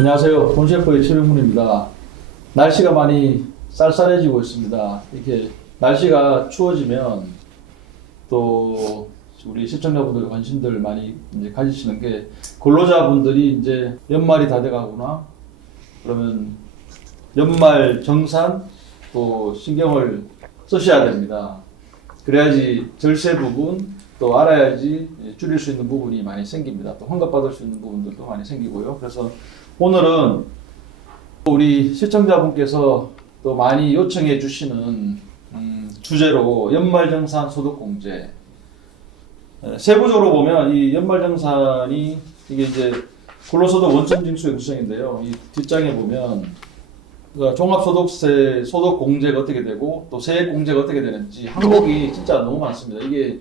안녕하세요. 돈셰프의 최명문입니다. 날씨가 많이 쌀쌀해지고 있습니다. 이렇게 날씨가 추워지면 또 우리 시청자분들 관심들 많이 이제 가지시는 게 근로자분들이 이제 연말이 다 돼가구나. 그러면 연말 정산 또 신경을 쓰셔야 됩니다. 그래야지 절세 부분 또 알아야지 줄일 수 있는 부분이 많이 생깁니다. 또 환급받을 수 있는 부분들도 많이 생기고요. 그래서 오늘은 우리 시청자분께서 또 많이 요청해 주시는 주제로 연말정산 소득공제. 세부적으로 보면 이 연말정산이 이게 이제 근로소득 원천징수의 구성인데요. 이 뒷장에 보면 그러니까 종합소득세 소득공제가 어떻게 되고 또 세액공제가 어떻게 되는지 항목이 진짜 너무 많습니다. 이게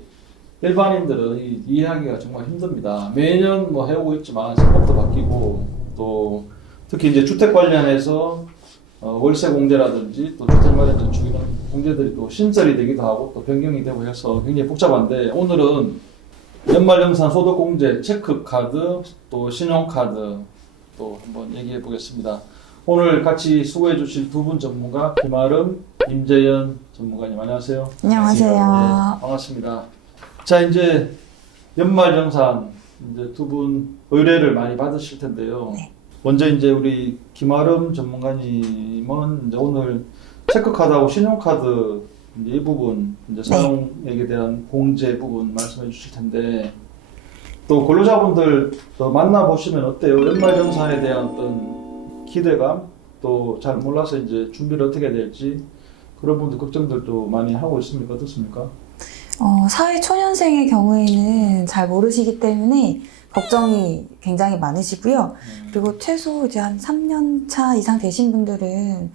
일반인들은 이해하기가 정말 힘듭니다. 매년 뭐 해오고 있지만 세법도 바뀌고 또 특히 이제 주택 관련해서 월세 공제라든지 또 주택 마련 전축 이런 공제들이 또 신설이 되기도 하고 또 변경이 되고 해서 굉장히 복잡한데 오늘은 연말정산 소득공제 체크카드 또 신용카드 또 한번 얘기해 보겠습니다. 오늘 같이 수고해 주실 두 분 전문가 김아름, 임재현 전문가님 안녕하세요. 안녕하세요. 네, 반갑습니다. 자 이제 연말정산 이제 두 분 의뢰를 많이 받으실 텐데요. 네. 먼저 이제 우리 김아름 전문가님은 이제 오늘 체크카드하고 신용카드 이제 이 부분 이제 사용액에 대한 공제 부분 말씀해 주실 텐데 또 근로자분들 또 만나 보시면 어때요? 연말정산에 대한 어떤 기대감 또 잘 몰라서 이제 준비를 어떻게 해야 될지 그런 분들 걱정들도 많이 하고 있습니까? 어떻습니까? 사회 초년생의 경우에는 잘 모르시기 때문에 걱정이 굉장히 많으시고요. 그리고 최소 이제 한 3년 차 이상 되신 분들은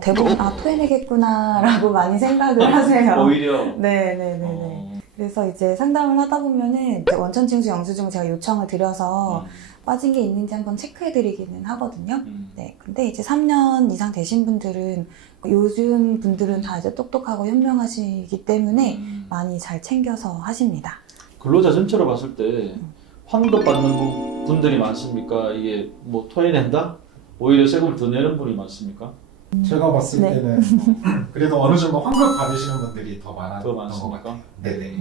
대부분 토해내겠구나라고 많이 생각을 하세요. 오히려 네네네네. 그래서 이제 상담을 하다 보면은 이제 원천징수 영수증 제가 요청을 드려서 빠진 게 있는지 한번 체크해드리기는 하거든요. 네, 근데 이제 3년 이상 되신 분들은 요즘 분들은 다 이제 똑똑하고 현명하시기 때문에 많이 잘 챙겨서 하십니다. 근로자 전체로 봤을 때 환급 받는 분들이 많습니까? 이게 뭐 토해낸다? 오히려 세금 더 내는 분이 많습니까? 제가 봤을 네. 때는 그래도 어느 정도 환급 받으시는 분들이 더 많았던 더 것 많습니까? 같아요. 네네.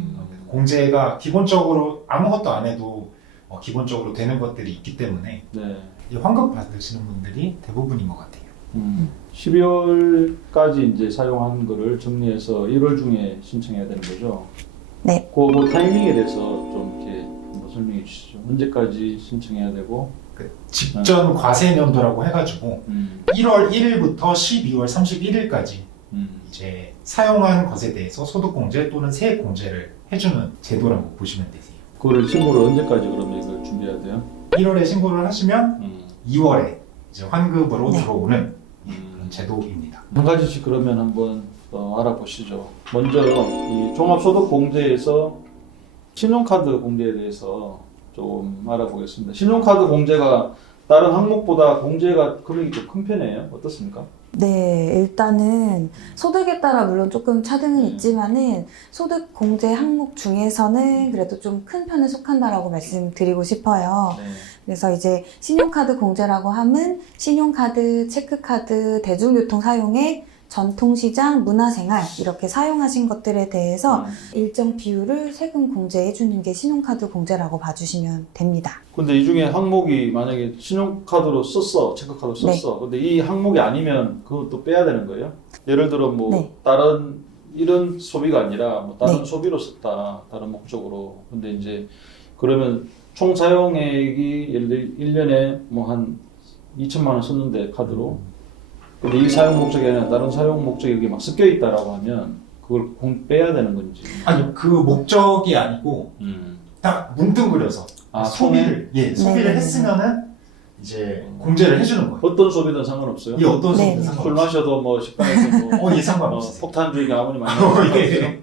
공제가 기본적으로 아무것도 안 해도 기본적으로 되는 것들이 있기 때문에 네. 이 환급 받으시는 분들이 대부분인 것 같아요. 12월까지 이제 사용한 거를 정리해서 1월 중에 신청해야 되는 거죠? 네. 그 타이밍에 대해서 좀 이렇게 한번 설명해 주시죠. 언제까지 신청해야 되고? 그 직전 과세년도라고 해가지고 1월 1일부터 12월 31일까지 이제 사용한 것에 대해서 소득공제 또는 세액공제를 해주는 제도라고 보시면 되세요. 그거를 신고를 언제까지 그러면 이걸 준비해야 돼요? 1월에 신고를 하시면 2월에 이제 환급으로 네. 들어오는 그런 제도입니다. 한 가지씩 그러면 한번 알아보시죠. 먼저 이 종합소득공제에서 신용카드 공제에 대해서 좀 알아보겠습니다. 신용카드 공제가 다른 항목보다 공제가 금액이 좀 큰 편이에요? 어떻습니까? 네, 일단은 소득에 따라 물론 조금 차등은 있지만은 소득 공제 항목 중에서는 그래도 좀 큰 편에 속한다라고 말씀드리고 싶어요. 네. 그래서 이제 신용카드 공제라고 하면 신용카드, 체크카드, 대중교통 사용액, 전통시장, 문화생활 이렇게 사용하신 것들에 대해서 일정 비율을 세금 공제해 주는 게 신용카드 공제라고 봐주시면 됩니다. 근데 이 중에 항목이 만약에 신용카드로 썼어, 체크카드로 썼어. 근데 이 항목이 아니면 그것도 빼야 되는 거예요? 예를 들어 뭐 네. 다른 이런 소비가 아니라 뭐 다른 네. 소비로 썼다, 다른 목적으로. 근데 이제 그러면 총 사용액이 예를 들어 1년에 뭐 한 2천만 원 썼는데 카드로. 근데 이 사용 목적이 아니라 다른 사용 목적이 여기 막 섞여 있다라고 하면 그걸 빼야 되는 건지. 아니 그 목적이 아니고 딱 뭉뚱그려서 소비를 소비를 네네네. 했으면은 이제 공제를 해주는 거예요. 어떤 소비든 상관없어요? 이 어떤 네. 소비든 술 상관없어요. 마셔도 뭐 식당에서 뭐 상관없어요. 폭탄주의가 아무리 많이 예.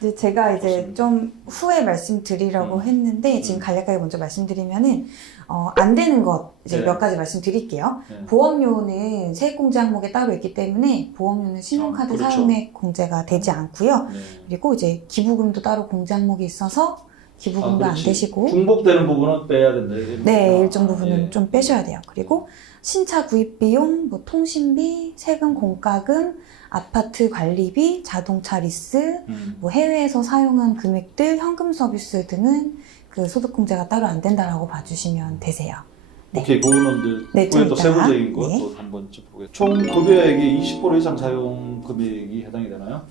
이제 제가 이제 좀 후에 말씀드리려고 했는데 지금 간략하게 먼저 말씀드리면은 안 되는 것 이제 네. 몇 가지 말씀드릴게요. 네. 보험료는 세액공제 항목에 따로 있기 때문에 보험료는 신용카드 그렇죠. 사용액 공제가 되지 않고요. 네. 그리고 이제 기부금도 따로 공제 항목이 있어서 기부금도 안 그렇지. 되시고 중복되는 부분은 빼야 된다. 네, 일정 부분은 예. 좀 빼셔야 돼요. 그리고 신차 구입 비용, 뭐 통신비, 세금 공과금, 아파트 관리비, 자동차 리스, 뭐 해외에서 사용한 금액들, 현금 서비스 등은 그 소득공제가 따로 안 된다라고 봐주시면 되세요. 네. 오케이, 그거는 네, 이제 후에 또 좀 이따가. 세부적인 것도 한번 짚어보겠습니다. 총 급여액의 20% 이상 사용 금액이 해당이 되나요?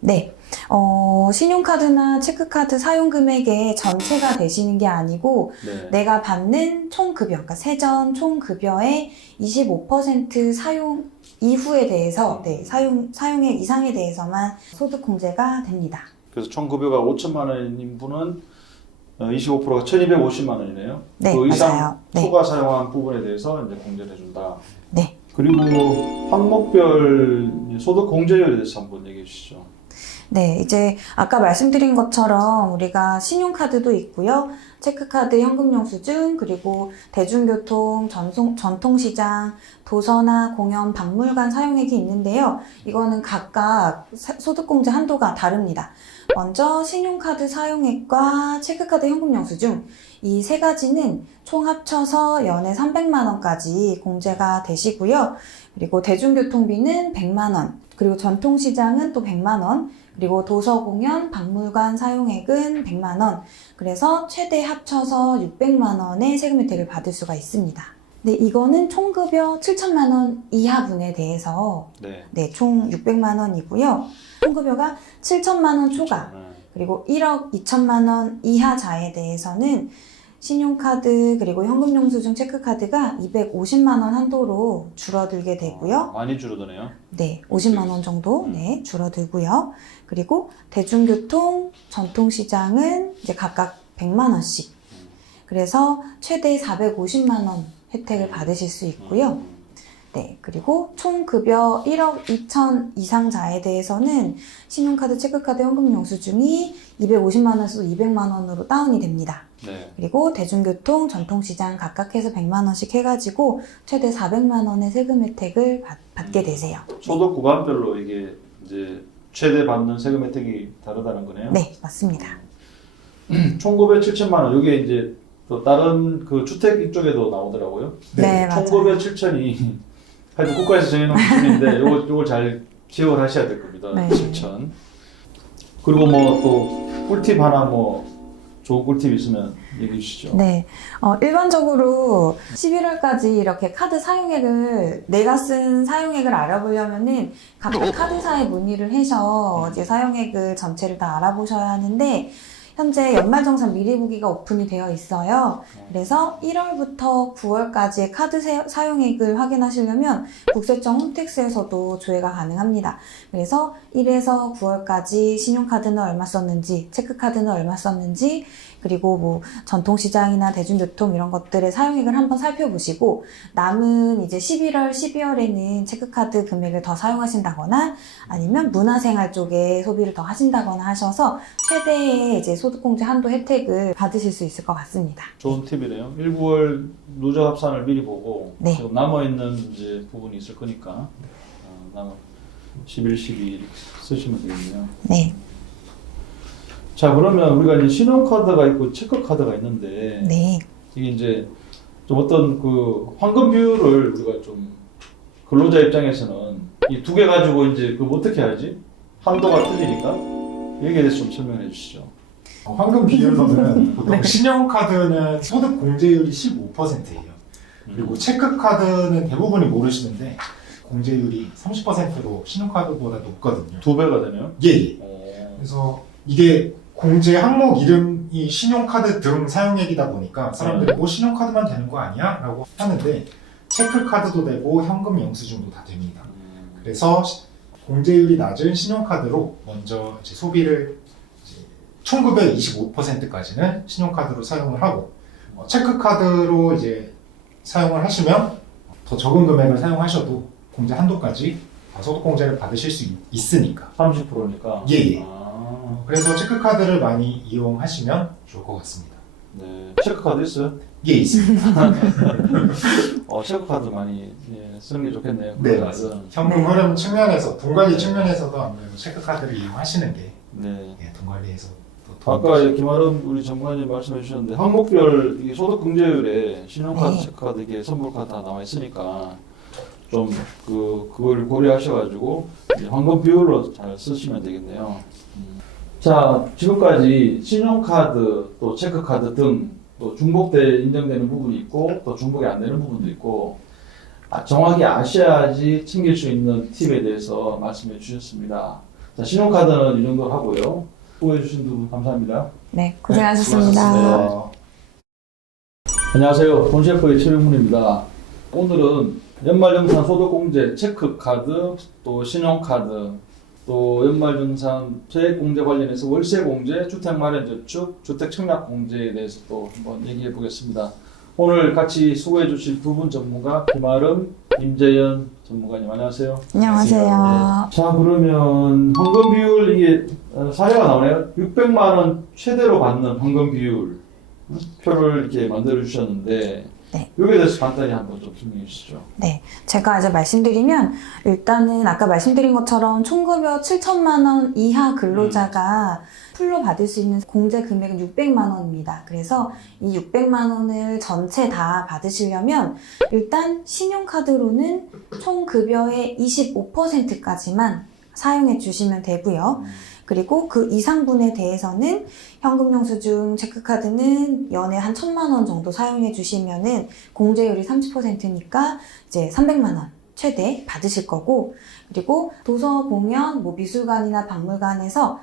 네, 신용카드나 체크카드 사용 금액의 전체가 되시는 게 아니고 네. 내가 받는 총급여, 그러니까 세전 총급여의 25% 사용 이후에 대해서 사용액 이상에 대해서만 소득공제가 됩니다. 그래서 총 급여가 5천만 원인 분은 25%가 1,250만 원이네요. 네, 그 이상 맞아요. 네. 초과 사용한 부분에 대해서 이제 공제를 해준다. 네. 그리고 항목별 소득 공제율에 대해서 한번 얘기해 주시죠. 네, 이제 아까 말씀드린 것처럼 우리가 신용카드도 있고요. 체크카드, 현금영수증, 그리고 대중교통, 전통시장, 도서나 공연, 박물관 사용액이 있는데요. 이거는 각각 소득공제 한도가 다릅니다. 먼저 신용카드 사용액과 체크카드, 현금영수증 이 세 가지는 총 합쳐서 연에 300만 원까지 공제가 되시고요. 그리고 대중교통비는 100만 원, 그리고 전통시장은 또 100만 원, 그리고 도서공연, 박물관 사용액은 100만 원, 그래서 최대 합쳐서 600만 원의 세금 혜택을 받을 수가 있습니다. 네, 이거는 총급여 7천만 원 이하 분에 대해서 네, 총 600만 원이고요. 총급여가 7천만 원 초과, 그리고 1억 2천만 원 이하자에 대해서는 신용카드 그리고 현금영수증 체크카드가 250만 원 한도로 줄어들게 되고요. 많이 줄어드네요. 네, 50만 원 정도 네, 줄어들고요. 그리고 대중교통, 전통시장은 이제 각각 100만 원씩. 그래서 최대 450만 원 혜택을 받으실 수 있고요. 네, 그리고 총 급여 1억 2천 이상자에 대해서는 신용카드, 체크카드, 현금영수증이 250만 원에서 200만 원으로 다운이 됩니다. 네. 그리고 대중교통, 전통시장 각각 해서 100만 원씩 해가지고 최대 400만 원의 세금 혜택을 받게 되세요. 소득 구간별로 이게 이제 최대 받는 세금 혜택이 다르다는 거네요. 네, 맞습니다. 총급여 7천만 원, 이게 이제 또 다른 그 주택 이쪽에도 나오더라고요. 네, 맞아요. 총급여 7천이 하여튼 국가에서 정해놓은 기준인데 요걸 잘 기억을 하셔야 될 겁니다. 네. 7천. 그리고 뭐 또 꿀팁 하나 뭐 좋은 꿀팁 있으면 얘기해 주시죠. 네, 일반적으로 11월까지 이렇게 카드 사용액을 내가 쓴 사용액을 알아보려면은 각각 카드사에 문의를 해서 이제 사용액을 전체를 다 알아보셔야 하는데 현재 연말정산 미리 보기가 오픈이 되어 있어요. 그래서 1월부터 9월까지의 카드 사용액을 확인하시려면 국세청 홈택스에서도 조회가 가능합니다. 그래서 1에서 9월까지 신용카드는 얼마 썼는지, 체크카드는 얼마 썼는지, 그리고 뭐 전통시장이나 대중교통 이런 것들의 사용액을 한번 살펴보시고 남은 이제 11월, 12월에는 체크카드 금액을 더 사용하신다거나 아니면 문화생활 쪽에 소비를 더 하신다거나 하셔서 최대의 이제 소득공제 한도 혜택을 받으실 수 있을 것 같습니다. 좋은 팁이네요. 1, 9월 누적 합산을 미리 보고 네. 지금 남아있는 이제 부분이 있을 거니까 남은 11, 12 이렇게 쓰시면 되겠네요. 네. 자, 그러면 우리가 이제 신용카드가 있고 체크카드가 있는데 네. 이게 이제 좀 어떤 그 황금 비율을 우리가 좀 근로자 입장에서는 이 두 개 가지고 이제 그 어떻게 하지? 한도가 틀리니까 여기에 대해서 좀 설명해 주시죠. 황금 비율로는 보통 신용카드는 소득 공제율이 15%예요. 그리고 체크카드는 대부분이 모르시는데 공제율이 30%로 신용카드보다 높거든요. 2배가 되네요. 예. 그래서 이게 공제 항목 이름이 신용카드 등 사용액이다 보니까 사람들이 뭐 신용카드만 되는 거 아니야? 라고 하는데 체크카드도 되고 현금 영수증도 다 됩니다. 그래서 공제율이 낮은 신용카드로 먼저 이제 소비를 총급여 25%까지는 신용카드로 사용을 하고 체크카드로 이제 사용을 하시면 더 적은 금액을 사용하셔도 공제 한도까지 다 소득공제를 받으실 수 있으니까 30%니까. 예. 그래서 체크카드를 많이 이용하시면 좋을 것 같습니다. 네. 체크카드 있어요? 예, 있습니다. 체크카드 많이 쓰는 게 좋겠네요. 네, 맞습니다. 현금 흐름 측면에서, 돈 관리 측면에서도 아무래도 체크카드를 이용하시는 게 네. 돈 관리에서 아까 김아름 우리 전문가님 말씀해 주셨는데 항목별 이 소득 공제율에 신용카드, 네. 체크카드 이게 선불카드 다 나와 있으니까 좀 그걸 고려하셔가지고 이제 황금 비율로 잘 쓰시면 되겠네요. 자, 지금까지 신용카드 또 체크카드 등 또 중복돼 인정되는 부분이 있고 또 중복이 안 되는 부분도 있고 정확히 아셔야지 챙길 수 있는 팁에 대해서 말씀해 주셨습니다. 자, 신용카드는 이 정도 하고요. 수고해 주신 두 분 감사합니다. 네, 고생하셨습니다. 수고하셨습니다. 안녕하세요. 돈셰프의 최명문입니다. 오늘은 연말정산 소득공제 체크카드, 또 신용카드, 또 연말정산 세액공제 관련해서 월세공제, 주택마련저축, 주택청약공제에 대해서 또 한번 얘기해 보겠습니다. 오늘 같이 수고해 주실 두 분 전문가 김아름, 임재현 전문가님 안녕하세요. 안녕하세요. 자, 그러면 황금 비율 이게 사례가 나오네요. 600만 원 최대로 받는 황금 비율 표를 이렇게 만들어 주셨는데 네. 여기에 대해서 간단히 한번 좀 설명해 주시죠. 네, 제가 이제 말씀드리면 일단은 아까 말씀드린 것처럼 총급여 7천만 원 이하 근로자가 풀로 받을 수 있는 공제 금액은 600만 원입니다. 그래서 이 600만 원을 전체 다 받으시려면 일단 신용카드로는 총급여의 25%까지만 사용해 주시면 되고요. 그리고 그 이상분에 대해서는 현금영수증, 체크카드는 연에 한 1,000만 원 정도 사용해 주시면은 공제율이 30%니까 이제 300만 원 최대 받으실 거고, 그리고 도서, 공연, 미술관이나 박물관에서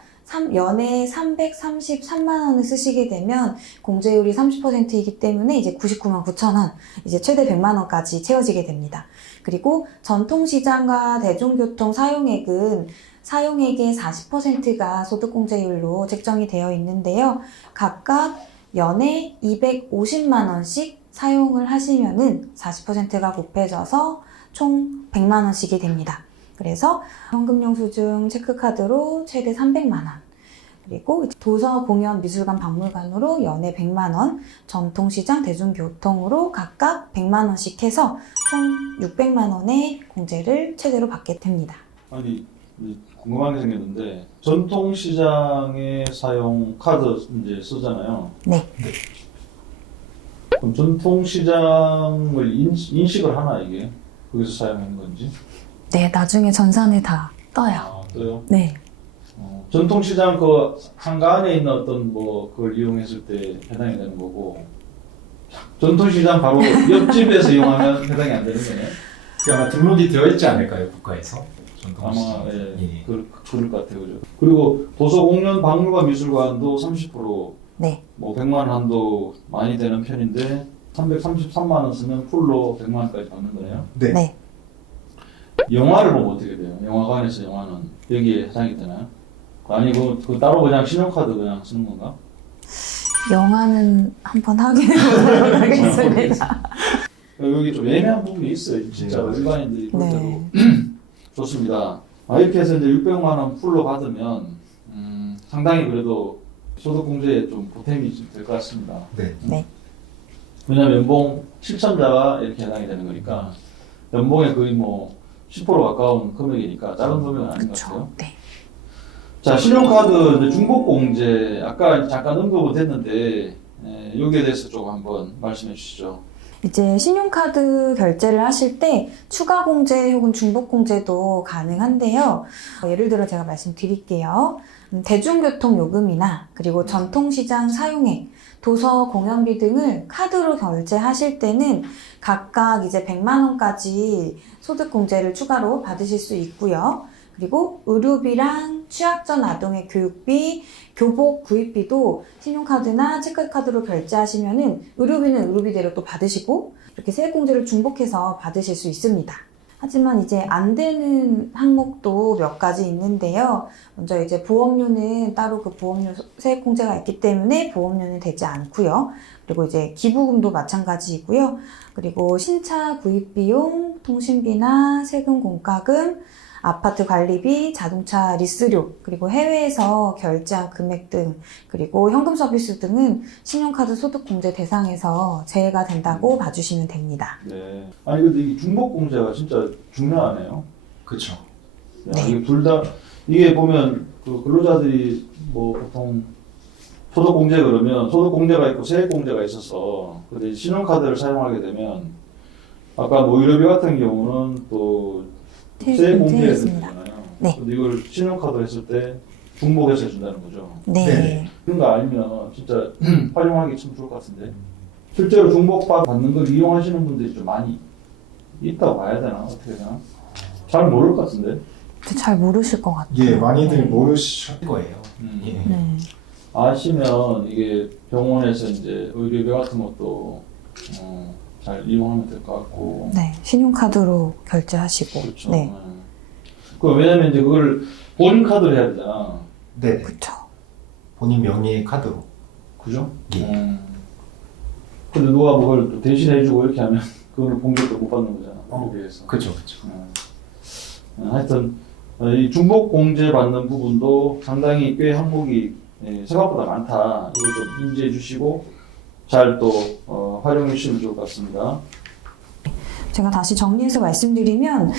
연에 333만 원을 쓰시게 되면 공제율이 30%이기 때문에 이제 99만 9천 원, 이제 최대 100만 원까지 채워지게 됩니다. 그리고 전통시장과 대중교통 사용액은 사용액의 40%가 소득공제율로 책정이 되어 있는데요. 각각 연에 250만 원씩 사용을 하시면은 40%가 곱해져서 총 100만 원씩이 됩니다. 그래서 현금영수증, 체크카드로 최대 300만 원, 그리고 도서, 공연, 미술관, 박물관으로 연에 100만 원, 전통시장, 대중교통으로 각각 100만 원씩 해서 총 600만 원의 공제를 최대로 받게 됩니다. 아니 궁금한 게 생겼는데 전통시장에 사용 카드 이제 쓰잖아요. 네. 그럼 전통시장을 인식을 하나 이게 거기서 사용하는 건지? 네, 나중에 전산에 다 떠요. 아, 또요? 네. 전통시장 그 상가 안에 있는 어떤 뭐 그걸 이용했을 때 해당이 되는 거고 전통시장 바로 옆집에서 이용하면 해당이 안 되는 거네. 아마 등록이 되어 있지 않을까요, 국가에서? 아마 예. 그럴 것 같아요, 그죠? 그리고 도서, 공연, 박물관, 미술관도 30%, 네. 뭐 100만 원 한도 많이 되는 편인데 333만 원 쓰면 풀로 100만 원까지 받는 거네요. 네. 네. 영화를 보면 어떻게 돼요? 영화관에서 영화는 여기에 해당이 되나요? 아니고 그 따로 그냥 신용카드 그냥 쓰는 건가? 영화는 한번 확인해 보도록 하겠습니다. 여기 좀 애매한 부분이 있어요. 진짜 일반인들이 볼 때도. 네. 좋습니다. 이렇게 해서 이제 600만 원 풀로 받으면 상당히 그래도 소득공제에 좀 보탬이 될 것 같습니다. 네. 네. 왜냐하면 연봉 7천자가 이렇게 해당이 되는 거니까 연봉의 거의 뭐 10% 가까운 금액이니까 작은 금액은 아닌 것 같아요. 그렇죠. 네. 자, 신용카드 이제 중복공제 아까 잠깐 언급은 됐는데 여기에 대해서 조금 한번 말씀해 주시죠. 이제 신용카드 결제를 하실 때 추가 공제 혹은 중복 공제도 가능한데요. 예를 들어 제가 말씀드릴게요. 대중교통 요금이나 그리고 전통시장 사용액, 도서, 공연비 등을 카드로 결제하실 때는 각각 이제 100만 원까지 소득 공제를 추가로 받으실 수 있고요. 그리고 의료비랑 취약전 아동의 교육비, 교복 구입비도 신용카드나 체크카드로 결제하시면은 의료비는 의료비대로 또 받으시고 이렇게 세액공제를 중복해서 받으실 수 있습니다. 하지만 이제 안 되는 항목도 몇 가지 있는데요. 먼저 이제 보험료는 따로 그 보험료 세액공제가 있기 때문에 보험료는 되지 않고요. 그리고 이제 기부금도 마찬가지이고요. 그리고 신차 구입비용, 통신비나 세금 공과금, 아파트 관리비, 자동차 리스료, 그리고 해외에서 결제한 금액 등, 그리고 현금 서비스 등은 신용카드 소득공제 대상에서 제외가 된다고 봐주시면 됩니다. 네. 아니 근데 이 중복공제가 진짜 중요하네요. 그렇죠. 이게 둘 다 이게 보면 그 근로자들이 뭐 보통 소득공제 그러면 소득공제가 있고 세액공제가 있어서 근데 신용카드를 사용하게 되면 아까 뭐 의료비 같은 경우는 또 세액공제에 있습니다. 들잖아요. 네. 근데 이걸 신용카드로 했을 때 중복해서 해준다는 거죠. 네. 네. 그런 거 알면 진짜 활용하기 참 좋을 것 같은데 실제로 중복받는 걸 이용하시는 분들이 좀 많이 있다고 봐야 되나? 어떻게 되나? 잘 모를 것 같은데. 잘 모르실 것 같아요. 예, 많이들 모르실 거예요. 예. 네. 아시면 이게 병원에서 이제 의료비 같은 것도 잘 이용하면 될 것 같고. 네. 신용카드로 결제하시고. 그렇죠. 네. 그 왜냐면 이제 그걸 본인 카드로 해야 되잖아. 네. 그쵸. 본인 명의의 카드로. 그죠? 예. 근데 누가 그걸 또 대신해주고 이렇게 하면 그걸 공격도 못 받는 거잖아. 의료비에서. 그렇죠, 그렇죠. 하여튼 이 중복 공제 받는 부분도 상당히 꽤 항목이 생각보다 많다. 이걸 좀 인지해 주시고 잘 또 활용해 주시면 좋을 것 같습니다. 제가 다시 정리해서 말씀드리면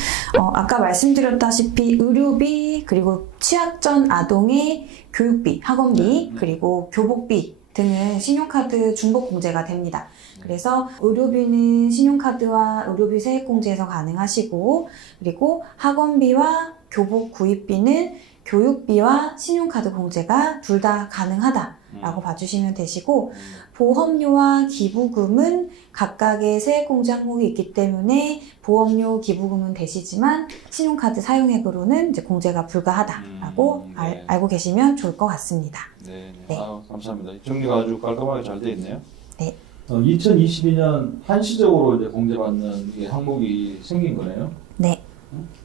아까 말씀드렸다시피 의료비 그리고 취약 전 아동의 교육비, 학원비 그리고 교복비 등은 신용카드 중복 공제가 됩니다. 그래서 의료비는 신용카드와 의료비 세액공제에서 가능하시고 그리고 학원비와 교복 구입비는 교육비와 신용카드 공제가 둘 다 가능하다라고 봐주시면 되시고 보험료와 기부금은 각각의 세액공제 항목이 있기 때문에 보험료, 기부금은 되시지만 신용카드 사용액으로는 이제 공제가 불가하다라고 네. 알고 계시면 좋을 것 같습니다. 네. 네. 감사합니다. 정리가 아주 깔끔하게 잘 되어 있네요. 네. 2022년 한시적으로 이제 공제받는 이게 항목이 생긴 거네요. 네.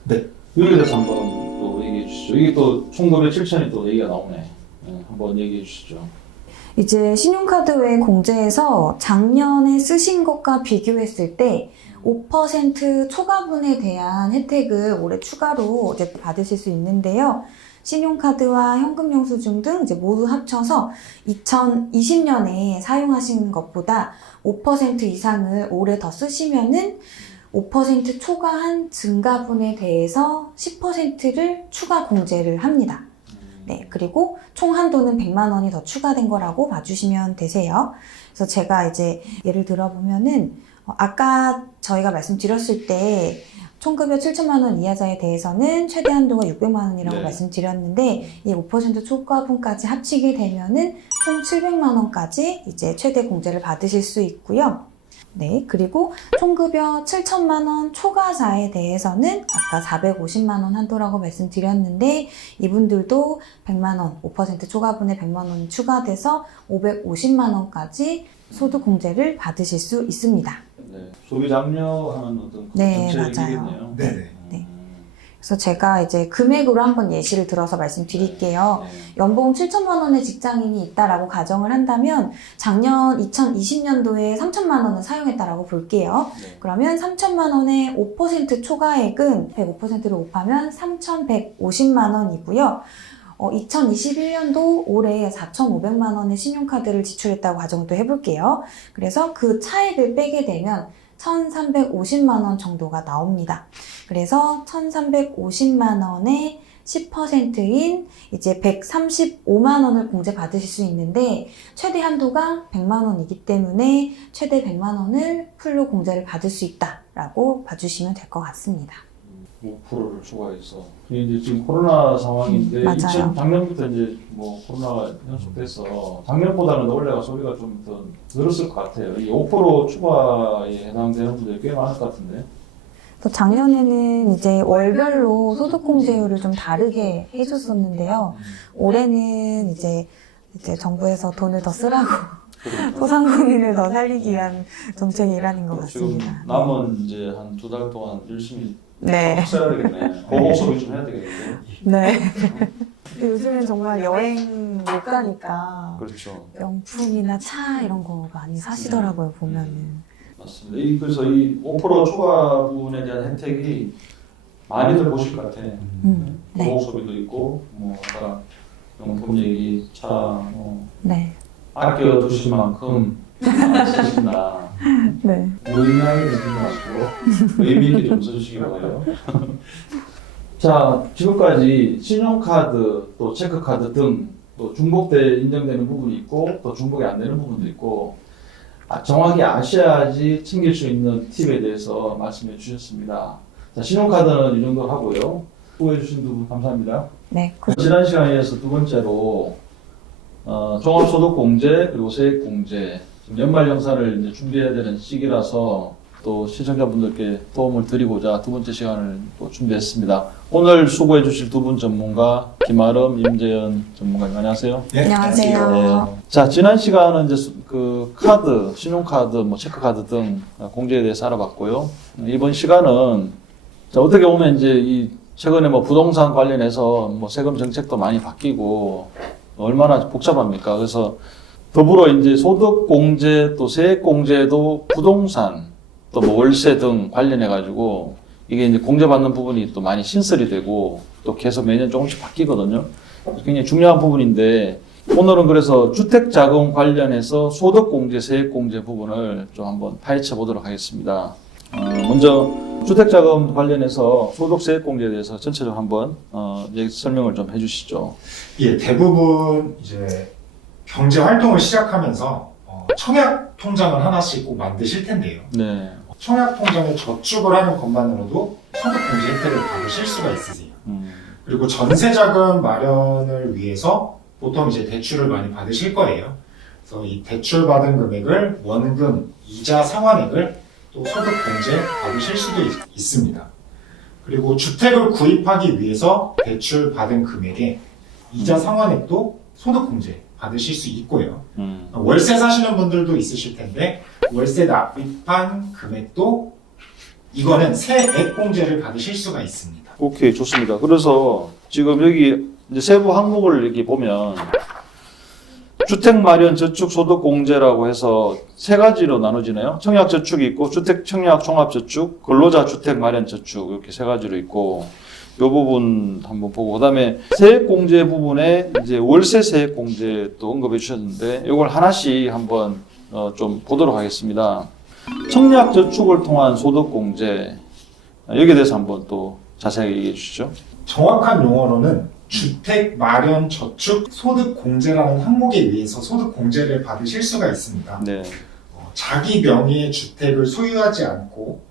네. 여기에 대해서 한번 또 얘기해 주시죠. 이게 또 총금액 7천이 또 얘기가 나오네. 한번 얘기해 주시죠. 이제 신용카드 외 공제에서 작년에 쓰신 것과 비교했을 때 5% 초과분에 대한 혜택을 올해 추가로 이제 받으실 수 있는데요. 신용카드와 현금영수증 등 이제 모두 합쳐서 2020년에 사용하신 것보다 5% 이상을 올해 더 쓰시면은 5% 초과한 증가분에 대해서 10%를 추가 공제를 합니다. 네, 그리고 총 한도는 100만 원이 더 추가된 거라고 봐주시면 되세요. 그래서 제가 이제 예를 들어보면은 아까 저희가 말씀드렸을 때 총급여 7천만 원 이하자에 대해서는 최대 한도가 600만 원이라고 네. 말씀드렸는데 이 5% 초과분까지 합치게 되면은 총 700만 원까지 이제 최대 공제를 받으실 수 있고요. 네, 그리고 총급여 7천만 원 초과자에 대해서는 아까 450만 원 한도라고 말씀드렸는데 이분들도 100만 원, 5% 초과분에 100만 원이 추가돼서 550만 원까지 소득 공제를 받으실 수 있습니다. 네. 소비 장려하는 어떤 네, 정책이겠네요. 네네. 네. 그래서 제가 이제 금액으로 한번 예시를 들어서 말씀드릴게요. 네. 연봉 7천만 원의 직장인이 있다라고 가정을 한다면 작년 2020년도에 3천만 원을 사용했다라고 볼게요. 네. 그러면 3천만 원의 5% 초과액은 105%를 곱하면 3,150만 원이고요. 2021년도 올해 4,500만 원의 신용카드를 지출했다고 가정을 또 해볼게요. 그래서 그 차액을 빼게 되면 1,350만 원 정도가 나옵니다. 그래서 1,350만 원의 10%인 이제 135만 원을 공제 받으실 수 있는데 최대 한도가 100만 원이기 때문에 최대 100만 원을 풀로 공제를 받을 수 있다라고 봐주시면 될 것 같습니다. 5%를 추가해서 이제 지금 코로나 상황인데 맞아요. 작년부터 이제 뭐 코로나가 연속돼서 작년보다는 올해가 소비가 좀 더 늘었을 것 같아요. 이 5% 추가에 해당되는 분들이 꽤 많을 것 같은데. 또 작년에는 이제 월별로 소득공제율을 좀 다르게 해줬었는데요. 올해는 이제 정부에서 돈을 더 쓰라고 소상공인을 더 살리기 위한 정책이라는 것 지금 같습니다. 남은 이제 한 2달 동안 열심히 네. 써야 되겠네. 보복 소비 좀 해야 되겠는데. 네. 요즘엔 정말 여행 못 가니까 그렇죠. 명품이나 차 이런 거 많이 사시더라고요, 보면은. 맞습니다. 그래서 이 5% 초과분에 대한 혜택이 많이들 보실 것 같아. 네. 보복 소비도 있고, 뭐 아까 명품 얘기, 차, 뭐 네. 아껴 두실 만큼 안 쓰신다. 네. 의미하게 되지 마시고 의미 있게 좀 써주시기 바라요. 자, 지금까지 신용카드 또 체크카드 등 또 중복돼 인정되는 부분이 있고 또 중복이 안 되는 부분도 있고 정확히 아셔야지 챙길 수 있는 팁에 대해서 말씀해 주셨습니다. 자, 신용카드는 이 정도 하고요. 수고해 주신 두 분 감사합니다. 네. 지난 시간에 이어서 두 번째로 종합소득공제 그리고 세액공제 연말 정산을 이제 준비해야 되는 시기라서 또 시청자분들께 도움을 드리고자 두 번째 시간을 또 준비했습니다. 오늘 수고해 주실 두 분 전문가 김아름, 임재현 전문가님 안녕하세요. 네, 안녕하세요. 네. 자, 지난 시간은 이제 그 카드, 신용카드, 뭐 체크카드 등 공제에 대해서 알아봤고요. 이번 시간은 자, 어떻게 보면 이제 이 최근에 뭐 부동산 관련해서 뭐 세금 정책도 많이 바뀌고 얼마나 복잡합니까? 그래서 더불어 이제 소득공제 또 세액공제도 부동산 또 뭐 월세 등 관련해 가지고 이게 이제 공제받는 부분이 또 많이 신설이 되고 또 계속 매년 조금씩 바뀌거든요. 굉장히 중요한 부분인데 오늘은 그래서 주택자금 관련해서 소득공제, 세액공제 부분을 좀 한번 파헤쳐 보도록 하겠습니다. 먼저 주택자금 관련해서 소득, 세액공제에 대해서 전체적으로 한번 설명을 좀 해주시죠. 예, 대부분 이제 경제 활동을 시작하면서 청약 통장을 하나씩 꼭 만드실 텐데요. 네. 청약 통장에 저축을 하는 것만으로도 소득공제 혜택을 받으실 수가 있으세요. 그리고 전세자금 마련을 위해서 보통 이제 대출을 많이 받으실 거예요. 그래서 이 대출 받은 금액을 원금, 이자 상환액을 또 소득공제 받으실 수도 있습니다. 그리고 주택을 구입하기 위해서 대출 받은 금액에 이자 상환액도 소득공제 받으실 수 있고요. 월세 사시는 분들도 있으실 텐데 월세 납입한 금액도 이거는 세액공제를 받으실 수가 있습니다. 오케이, 좋습니다. 그래서 지금 여기 이제 세부 항목을 이렇게 보면 주택 마련 저축 소득 공제라고 해서 세 가지로 나눠지네요. 청약 저축이 있고 주택 청약 종합 저축, 근로자 주택 마련 저축 이렇게 세 가지로 있고 이 부분 한번 보고 그다음에 세액 공제 부분에 이제 월세 세액 공제 또 언급해 주셨는데 이걸 하나씩 한번 좀 보도록 하겠습니다. 청약 저축을 통한 소득 공제 여기에 대해서 한번 또 자세하게 얘기해 주시죠. 정확한 용어로는 주택 마련 저축 소득 공제라는 항목에 의해서 소득 공제를 받으실 수가 있습니다. 네. 자기 명의의 주택을 소유하지 않고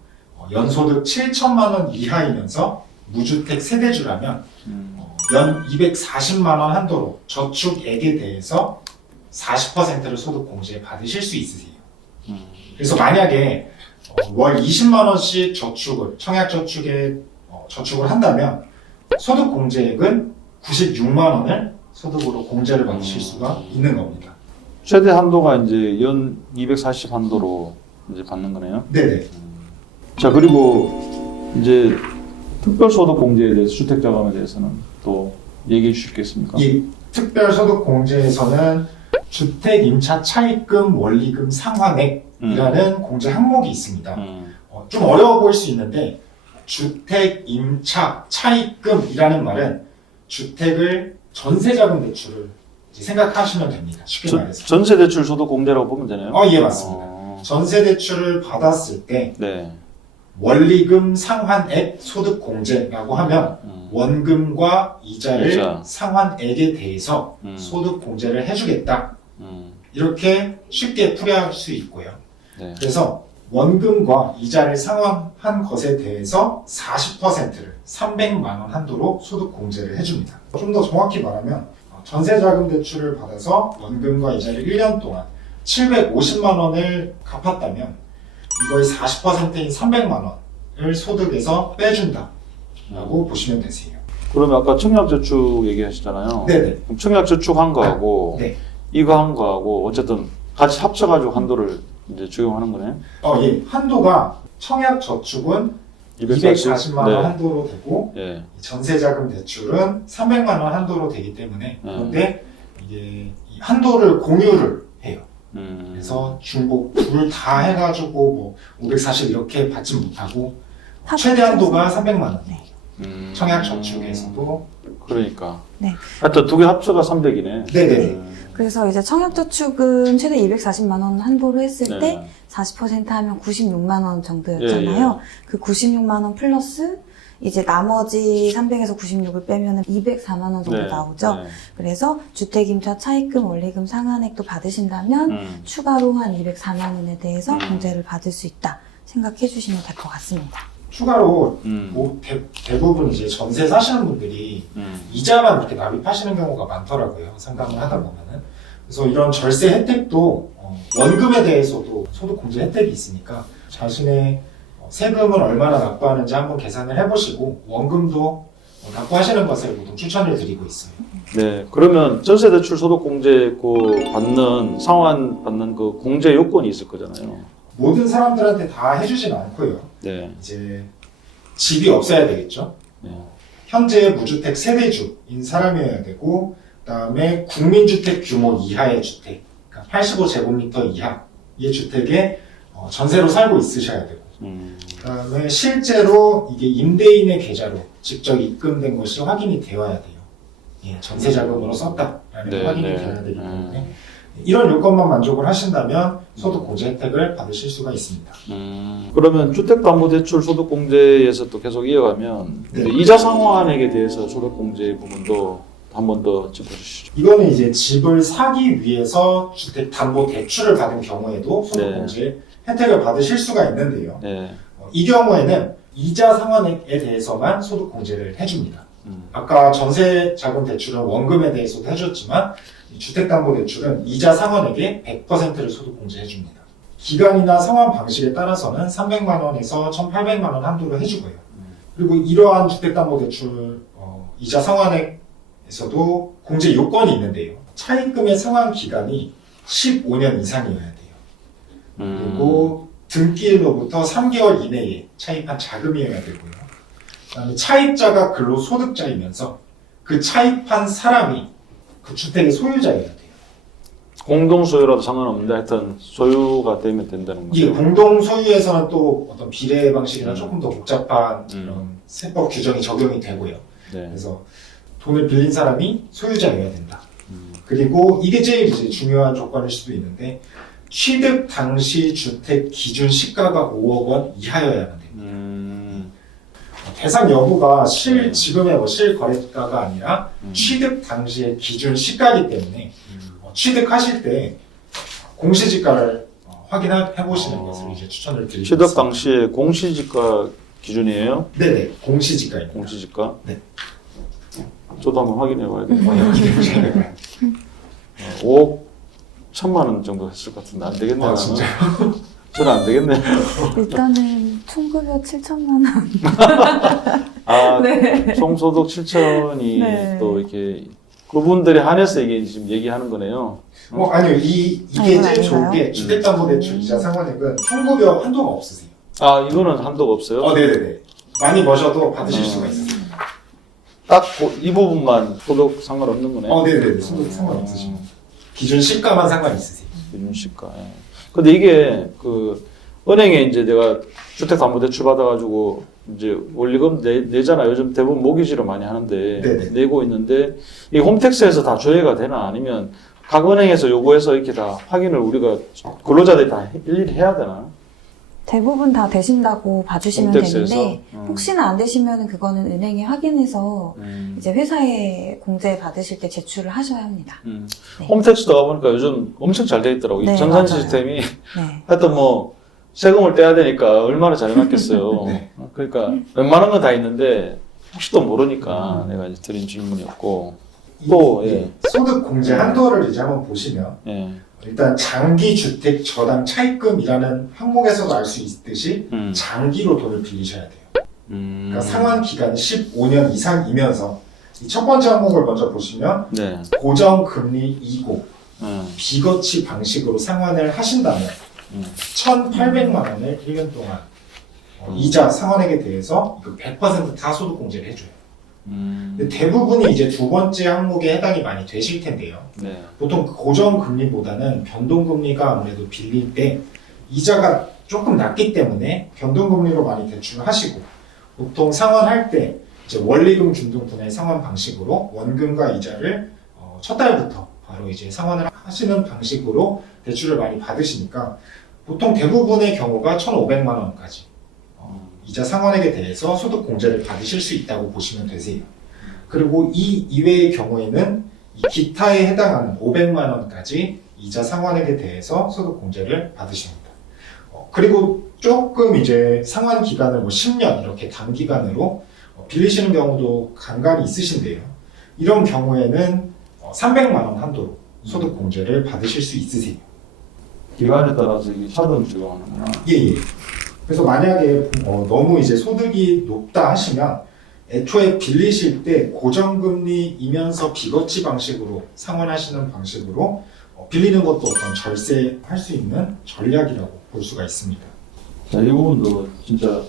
연소득 7천만 원 이하이면서 무주택 세대주라면 연 240만 원 한도로 저축액에 대해서 40%를 소득 공제 받으실 수 있으세요. 그래서 만약에 월 20만 원씩 저축을 청약 저축에 저축을 한다면 소득 공제액은 96만 원을 소득으로 공제를 받으실 수가 있는 겁니다. 최대 한도가 이제 연 240 한도로 이제 받는 거네요. 네네. 자, 그리고 이제 특별소득공제에 대해서 주택자금에 대해서는 또 얘기해 주시겠습니까? 이 특별소득공제에서는 주택 임차 차입금 원리금 상환액이라는 공제 항목이 있습니다. 좀 어려워 보일 수 있는데 주택 임차 차입금이라는 말은 주택을 전세자금 대출을 이제 생각하시면 됩니다. 쉽게 말해서. 전세대출 소득공제라고 보면 되나요? 예, 맞습니다. 전세 대출을 받았을 때 네. 원리금 상환액 소득공제라고 하면 원금과 이자를 이자. 상환액에 대해서 소득공제를 해주겠다. 이렇게 쉽게 풀이할 수 있고요. 네. 그래서 원금과 이자를 상환한 것에 대해서 40%를 300만 원 한도로 소득공제를 해줍니다. 좀 더 정확히 말하면 전세자금 대출을 받아서 원금과 이자를 1년 동안 750만 원을 갚았다면 이거의 40%인 300만 원을 소득에서 빼준다라고 보시면 되세요. 그러면 아까 청약저축 얘기하시잖아요. 네네. 그럼 청약저축 한 거하고 네. 이거 한 거하고 어쨌든 같이 합쳐가지고 한도를 이제 적용하는 거네요. 예. 한도가 청약 저축은 240만 원 네. 한도로 되고 예. 전세자금 대출은 300만 원 한도로 되기 때문에 그런데 이게 이 한도를 공유를 해요. 그래서 중복 둘 다 해가지고 뭐 540 이렇게 받지 못하고 최대 한도가 300만 원이에요. 청약 저축에서도 그러니까. 네. 하여튼 두 개 합쳐가 300이네. 네네. 그래서 이제 청약저축은 최대 240만 원 한도로 했을 때 네. 40% 하면 96만 원 정도였잖아요. 그 96만 원 플러스 이제 나머지 300에서 96을 빼면 204만 원 정도 나오죠. 네. 그래서 주택임차 차입금, 원리금 상환액도 받으신다면 추가로 한 204만 원에 대해서 공제를 받을 수 있다 생각해 주시면 될 것 같습니다. 추가로 뭐 대부분 이제 전세 사시는 분들이 이자만 이렇게 납입하시는 경우가 많더라고요. 상담을 하다 보면은. 그래서 이런 절세 혜택도 원금에 대해서도 소득 공제 혜택이 있으니까 자신의 세금을 얼마나 납부하는지 한번 계산을 해보시고 원금도 납부하시는 것을 보통 추천을 드리고 있어요. 네, 그러면 전세대출 소득공제 상환 받는 그 공제 요건이 있을 거잖아요. 모든 사람들한테 다 해주진 않고요. 네. 이제 집이 없어야 되겠죠. 네. 현재 무주택 세대주인 사람이어야 되고, 그다음에 국민주택 규모 이하의 주택, 그러니까 85제곱미터 이하의 주택에 전세로 살고 있으셔야 되고, 그다음에 실제로 이게 임대인의 계좌로 직접 입금된 것이 확인이 되어야 돼요. 예, 전세 자금으로 썼다라는 네, 확인이 네. 되어야 되기 때문에 이런 요건만 만족을 하신다면 소득 공제 혜택을 받으실 수가 있습니다. 그러면 주택담보대출 소득공제에서 또 계속 이어가면 네. 이자 상환액에 대해서 소득공제 부분도 한 번 더 짚어주시죠. 이거는 이제 집을 사기 위해서 주택담보대출을 받은 경우에도 소득공제 혜택을 받으실 수가 있는데요. 네. 이 경우에는 이자 상환액에 대해서만 소득공제를 해줍니다. 아까 전세자금 대출은 원금에 대해서도 해줬지만 이 주택담보대출은 이자 상환액의 100%를 소득공제해줍니다. 기간이나 상환 방식에 따라서는 300만 원에서 1,800만 원 한도로 해주고요. 그리고 이러한 주택담보대출 이자 상환액에서도 공제 요건이 있는데요. 차입금의 상환 기간이 15년 이상이어야 돼요. 그리고 등기일로부터 3개월 이내에 차입한 자금이어야 되고요. 그다음에 차입자가 근로소득자이면서 그 차입한 사람이 그 주택의 소유자여야 돼요. 공동 소유라도 상관없는데 하여튼 소유가 되면 된다는 이게 거죠. 공동 소유에서는 또 어떤 비례 방식이나 조금 더 복잡한 그런 세법 규정이 적용이 되고요. 네. 그래서 돈을 빌린 사람이 소유자여야 된다. 그리고 이게 제일 이제 중요한 조건일 수도 있는데 취득 당시 주택 기준 시가가 5억 원 이하여야만 됩니다. 대상 여부가 지금의 실거래가가 아니라 취득 당시의 기준 시가이기 때문에 취득하실 때 공시지가를 확인해 보시는 것을 이제 추천을 드리고 취득 있습니다. 당시에 공시지가 기준이에요? 네네, 공시지가입니다. 공시지가? 네. 저도 한번 확인해 봐야 돼요. 확인해 보셔야 될 거예요. 5억 1,000만 원 정도 했을 것 같은데 안 되겠네요. 아, 나는. 진짜요? 저는 안 되겠네요. 일단은 총급여 7천만 원. 아, 네. 총소득 7천이 네. 또 이렇게 그분들이 한해서 이게 지금 얘기하는 거네요. 아니요, 이게 이건 제일 좋은 아닌가요? 게 주택담보대출 이자 상환액은 총급여 한도가 없으세요. 아, 이거는 한도가 없어요? 네네네. 많이 버셔도 받으실 수가 있어요. 딱 이 부분만 소득 상관없는 거네요. 네네네. 소득 상관없으십니다. 기준 시가만 상관 있으세요. 기준 시가. 예. 근데 이게 그 은행에 이제 내가 주택담보대출 받아가지고 이제 원리금 내잖아. 요즘 대부분 모기지로 많이 하는데 네네. 내고 있는데 이 홈택스에서 다 조회가 되나 아니면 각 은행에서 요구해서 이렇게 다 확인을 우리가 근로자들이 다 일일이 해야 되나? 대부분 다 되신다고 봐주시면 홈택스에서? 되는데 혹시나 안 되시면 그거는 은행에 확인해서 이제 회사에 공제 받으실 때 제출을 하셔야 합니다. 네. 홈택스 가보니까 요즘 엄청 잘 돼 있더라고. 이 네, 정산 맞아요. 시스템이 네. 하여튼 뭐 세금을 떼야 되니까 얼마나 잘 해놨겠어요. 네. 그러니까 웬만한 건 다 있는데 혹시 또 모르니까 내가 이제 드린 질문이었고 또 예. 소득 공제 한도를 이제 한번 보시면 예. 일단 장기 주택 저당 차입금이라는 항목에서도 알 수 있듯이 장기로 돈을 빌리셔야 돼요. 그러니까 상환 기간이 15년 이상이면서 이 첫 번째 항목을 먼저 보시면 네. 고정금리 2고 비거치 방식으로 상환을 하신다면 1,800만 원을 1년 동안 이자 상환액에 대해서 100%다 소득 공제를 해줘요. 근데 대부분이 이제 두 번째 항목에 해당이 많이 되실 텐데요. 네. 보통 고정금리보다는 변동금리가 아무래도 빌릴 때 이자가 조금 낮기 때문에 변동금리로 많이 대출을 하시고 보통 상환할 때 이제 원리금 균등 분할 상환 방식으로 원금과 이자를 첫 달부터 바로 이제 상환을 하시는 방식으로 대출을 많이 받으시니까 보통 대부분의 경우가 1,500만 원까지 이자 상환액에 대해서 소득 공제를 받으실 수 있다고 보시면 되세요. 그리고 이 이외의 경우에는 이 기타에 해당하는 500만 원까지 이자 상환액에 대해서 소득 공제를 받으십니다. 그리고 조금 이제 상환 기간을 뭐 10년 이렇게 단기간으로 빌리시는 경우도 간간히 있으신데요. 이런 경우에는 300만 원 한도로 소득 공제를 받으실 수 있으세요. 기간에 따라서 이게 차등 적용하는구나. 예. 그래서 만약에 너무 이제 소득이 높다 하시면 애초에 빌리실 때 고정금리이면서 비거치 방식으로 상환하시는 방식으로 빌리는 것도 어떤 절세할 수 있는 전략이라고 볼 수가 있습니다. 자, 이 부분도 진짜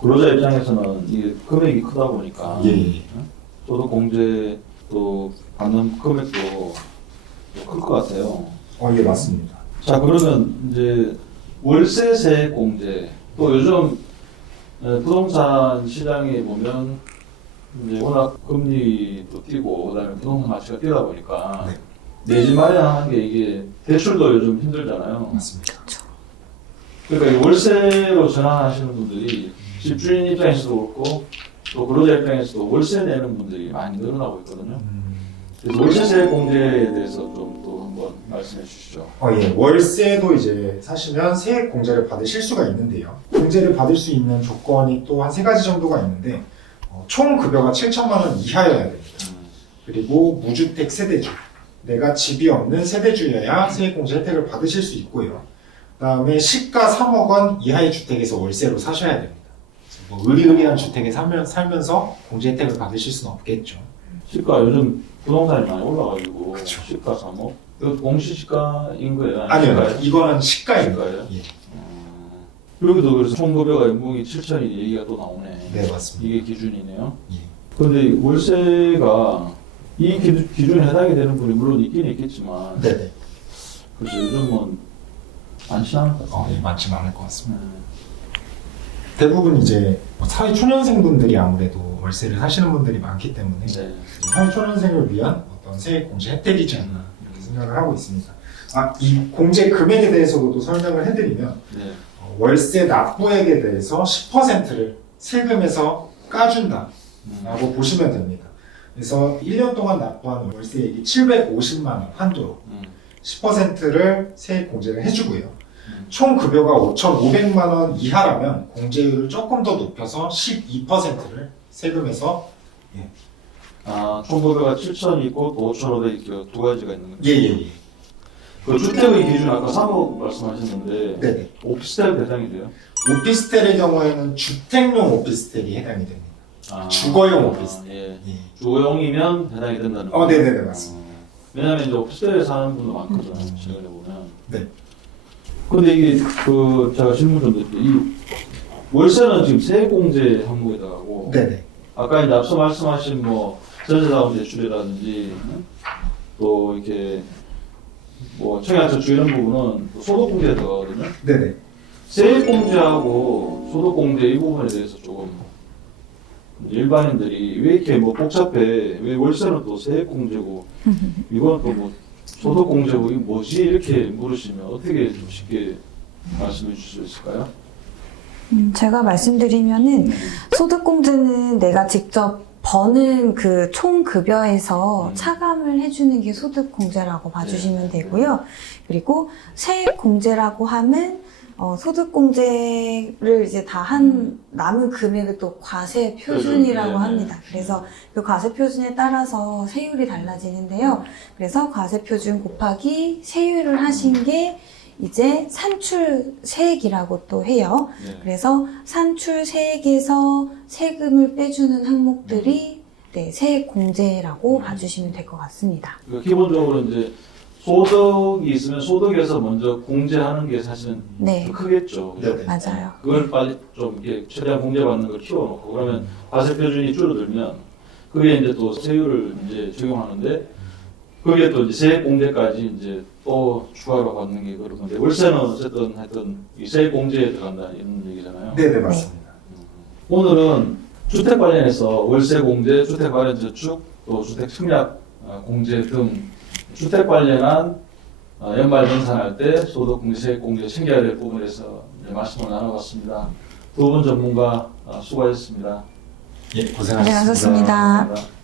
근로자 입장에서는 이게 금액이 크다 보니까 예. 소득 공제 또 받는 금액도 클 것 같아요. 예, 맞습니다. 자, 그러면 이제 월세세 공제 또 요즘 부동산 시장에 보면 이제 워낙 금리도 뛰고 그다음에 부동산 가치가 뛰다 보니까 내 집 마련하는 게 이게 대출도 요즘 힘들잖아요. 맞습니다. 그러니까 이 월세로 전환하시는 분들이 집주인 입장에서도 그렇고 또 근로자 입장에서도 월세 내는 분들이 많이 늘어나고 있거든요. 그래서 월세세 공제에 대해서 좀 또 한번 말씀해 주시죠. 예. 월세도 이제 사시면 세액 공제를 받으실 수가 있는데요. 공제를 받을 수 있는 조건이 또 한 3가지 정도가 있는데 총 급여가 7천만 원 이하여야 됩니다. 그리고 무주택 세대주, 내가 집이 없는 세대주여야 세액 공제 혜택을 받으실 수 있고요. 그다음에 시가 3억 원 이하의 주택에서 월세로 사셔야 됩니다. 뭐 의리의리한 주택에 살면서 공제 혜택을 받으실 수는 없겠죠. 시가 요즘 부동산이 많이 올라가지고 그쵸. 시가 3억? 이거 공시시가인 거예요? 아니요, 시가예요? 이거는 시가입니다. 시가예요? 예. 여기도 그래서 총급여가 연봉이 7천이 얘기가 또 나오네. 네, 맞습니다. 이게 기준이네요. 예. 그런데 월세가 이 기준에 해당이 되는 분이 물론 있긴 있겠지만 네네. 그래서 요즘은 많지 않을 것 같아요. 예, 많지는 않을 것 같습니다. 대부분 이제 사회 초년생분들이 아무래도 월세를 사시는 분들이 많기 때문에 네. 사회 초년생을 위한 어떤 세액 공제 혜택이지 않나 이렇게 생각을 하고 있습니다. 이 공제 금액에 대해서도 또 설명을 해드리면 네. 월세 납부액에 대해서 10%를 세금에서 까준다라고 보시면 됩니다. 그래서 1년 동안 납부한 월세액이 750만 원 한도로 10%를 세액 공제를 해주고요. 총 급여가 5,500만 원 이하라면 공제율을 조금 더 높여서 12%를 세금에서 총급여가 7천이 있고 또 5,500 있고 두 가지가 있는 거죠. 예. 그 주택의 기준 아까 3억 말씀하셨는데 네네. 오피스텔 대상이 돼요? 오피스텔의 경우에는 주택용 오피스텔이 해당이 됩니다. 주거용 오피스텔. 예. 예. 주거용이면 해당이 된다는 거예요. 네네네, 맞습니다. 왜냐하면 이제 오피스텔에 사는 분도 많거든요. 최근에 보면. 네. 근데 이게 제가 질문 좀 드릴게요. 이 월세는 지금 세액공제 항목에 들어가고 네네. 아까 이제 앞서 말씀하신 뭐 전세자금 대출이라든지 또 이렇게 뭐 청약저축 이런 부분은 소득공제에 들어가거든요. 네네. 세액공제하고 소득공제 이 부분에 대해서 조금 일반인들이 왜 이렇게 뭐 복잡해? 왜 월세는 또 세액공제고 이건 또 뭐 소득공제고 이게 뭐지? 이렇게 물으시면 어떻게 좀 쉽게 말씀해 주실 수 있을까요? 제가 말씀드리면은 소득공제는 내가 직접 버는 그 총급여에서 차감을 해주는 게 소득공제라고 봐주시면 되고요. 그리고 세액공제라고 하면 소득공제를 이제 다 한 남은 금액을 또 과세 표준이라고 합니다. 그래서 그 과세 표준에 따라서 세율이 달라지는데요. 그래서 과세 표준 곱하기 세율을 하신 게 이제 산출세액이라고 또 해요. 그래서 산출세액에서 세금을 빼주는 항목들이 세액공제라고 봐주시면 될 것 같습니다. 기본적으로 이제 소득이 있으면 소득에서 먼저 공제하는 게 사실은 네. 더 크겠죠. 그죠? 네네. 맞아요. 그걸 빨리 좀 이렇게 최대한 공제받는 걸 키워놓고 그러면 과세 표준이 줄어들면 그게 이제 또 세율을 이제 적용하는데 그게 또 이제 세액 공제까지 이제 또 추가로 받는 게 그런 건데 월세는 어쨌든 하여튼 이 세액 공제에 들어간다 이런 얘기잖아요. 네네, 맞습니다. 오늘은 주택 관련해서 월세 공제, 주택 관련 저축, 또 주택 청약 공제 등 주택 관련한 연말 정산할 때 소득 공제, 세액 공제 챙겨야 될 부분에서 말씀을 나눠봤습니다. 두 분 전문가 수고하셨습니다. 예, 고생하셨습니다. 고생하셨습니다. 감사합니다.